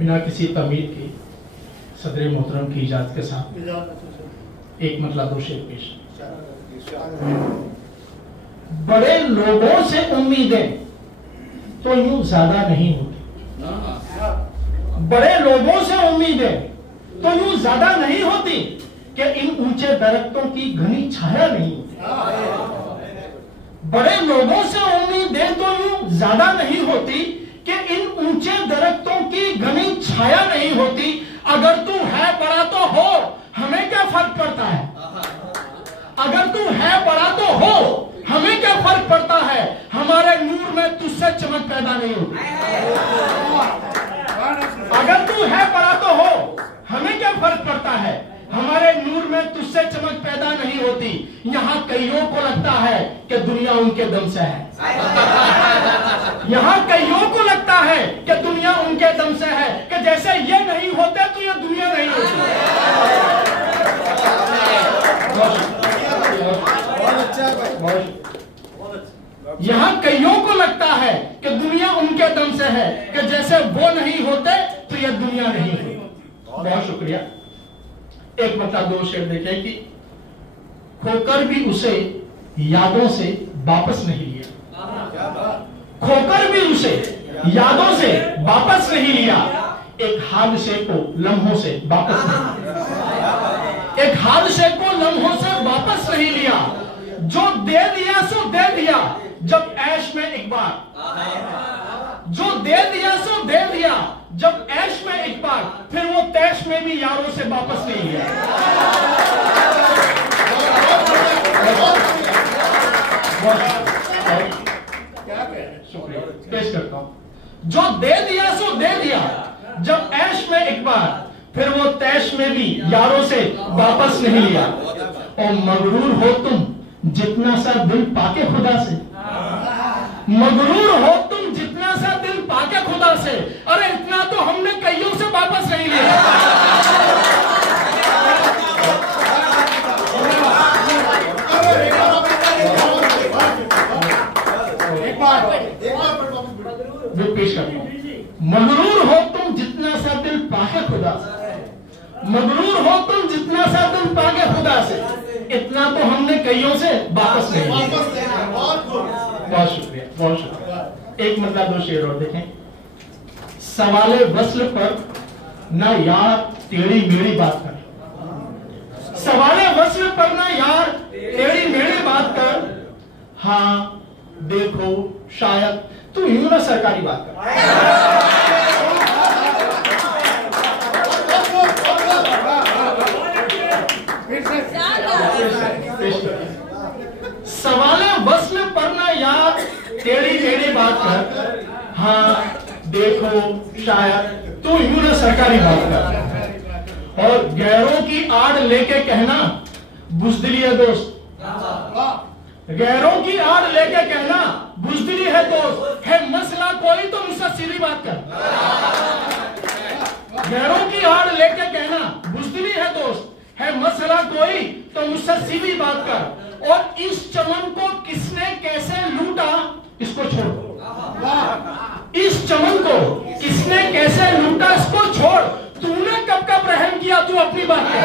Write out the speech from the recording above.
बिना किसी तमीर के सदर मोहतरम की इजाजत के साथ एक मतला दो शेर पेश। बड़े लोगों से उम्मीदें तो यूं ज्यादा नहीं होती, बड़े लोगों से उम्मीदें तो यूं ज्यादा नहीं होती कि इन ऊंचे दरख्तों की घनी छाया नहीं होती। बड़े लोगों से उम्मीदें तो यूं ज्यादा नहीं होती कि इन ऊंचे दरख्तों की घनी छाया नहीं होती। अगर तू है बड़ा तो हो, हमें क्या फर्क पड़ता है? अगर तू है बड़ा तो हो, हमें क्या फर्क पड़ता है? हमारे नूर में तुझसे चमक पैदा नहीं होती। अगर तू है बड़ा तो हो, हमें क्या फर्क पड़ता है? हमारे नूर में तुझसे चमक पैदा नहीं होती। यहाँ कईयों को लगता है कि दुनिया उनके दम से है, यहाँ कईयों को लगता है कि दुनिया उनके दम से है, कि जैसे ये नहीं होते तो ये दुनिया नहीं होती। यहाँ कईयों को लगता है कि दुनिया उनके दम से है, कि जैसे वो नहीं होते तो ये दुनिया नहीं होती। बहुत शुक्रिया। एक बता दो शेर देखें कि खोकर भी उसे यादों से वापस नहीं लिया, खोकर भी उसे यादों से वापस नहीं लिया। एक हादसे को लम्हों से वापस नहीं लिया, एक हादसे को लम्हों से वापस नहीं लिया। जो दे दिया सो दे दिया जब ऐश में एक बार, जो दे दिया सो दे दिया जब ऐश में एक बार, फिर वो तैश में भी यारों से वापस नहीं लिया। शुक्रिया, पेश करता हूं। जो दे दिया सो दे दिया जब ऐश में एक बार, फिर वो तैश में भी यारों से वापस नहीं लिया। और मगरूर हो तुम जितना सा दिल पाके खुदा से, मगरूर हो तुम जितना सा दिल पाके खुदा से। अरे इतना तो हमने कईयों से वापस नहीं लिया। पेश करता हूं। मगरूर हो तुम जितना सा दिल पाके खुदा से, मगरूर हो तुम जितना सा दिल पाके खुदा से। इतना तो हमने कईयों से वापस नहीं लिया। बहुत शुक्रिया, बहुत शुक्रिया। एक मतलब दो शेर और देखें। सवाले वस्ल पर ना यार टेढ़ी मेढ़ी बात कर, सवाले वस्ल पर ना यार टेढ़ी मेढ़ी बात कर। हाँ देखो शायद तू यूं ना सरकारी बात कर। सवाले वस्ल पर ना यार टेढ़ी मेढ़ी बात कर। हाँ देखो शायद तू यूं ना सरकारी बात कर। और गैरों की आड़ लेके कहना बुज़दिली है दोस्त, गैरों की आड़ लेके कहना बुज़दिली है दोस्त। है मसला कोई तो मुझसे सीधी बात कर। गैरों की आड़ लेके कहना बुज़दिली है दोस्त, है मसला कोई तो मुझसे सीधी बात कर। और इस चमन को किसने कैसे लूटा इसको छोड़, इस चमन को किसने कैसे लूटा इसको छोड़। तूने कब कब रहम किया, तू अपनी बात कर।